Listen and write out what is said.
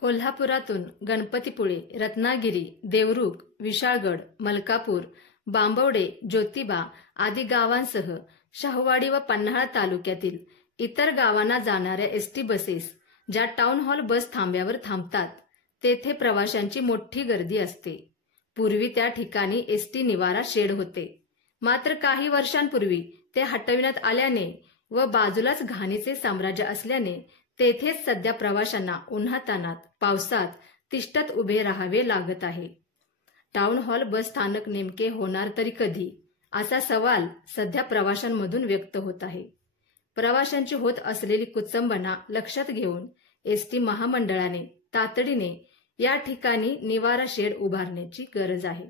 कोल्हापुरातून गणपतीपुळे, रत्नागिरी, देवरुख, विशाळगड, मलकापूर, बांबवडे, ज्योतिबा आदी गावांसह शाहूवाडी व पन्हाळा तालुक्यातील इतर गावांना जाणाऱ्या एसटी बसेस ज्या टाउन हॉल बस थांब्यावर थांबतात तेथे प्रवाशांची मोठी गर्दी असते. पूर्वी त्या ठिकाणी एसटी निवारा शेड होते. मात्र काही वर्षांपूर्वी ते हटविण्यात आल्याने व बाजूलाच घाणीचे साम्राज्य असल्याने तेथेच सध्या प्रवाशांना उन्हातान्हात पावसात तिष्ठत उभे राहावे लागत आहे. टाउन हॉल बस स्थानक नेमके होणार तरी कधी, असा सवाल सध्या प्रवाशांमधून व्यक्त होत आहे. प्रवाशांची होत असलेली कुचंबना लक्षात घेऊन एसटी महामंडळाने तातडीने या ठिकाणी निवारा शेड उभारण्याची गरज आहे.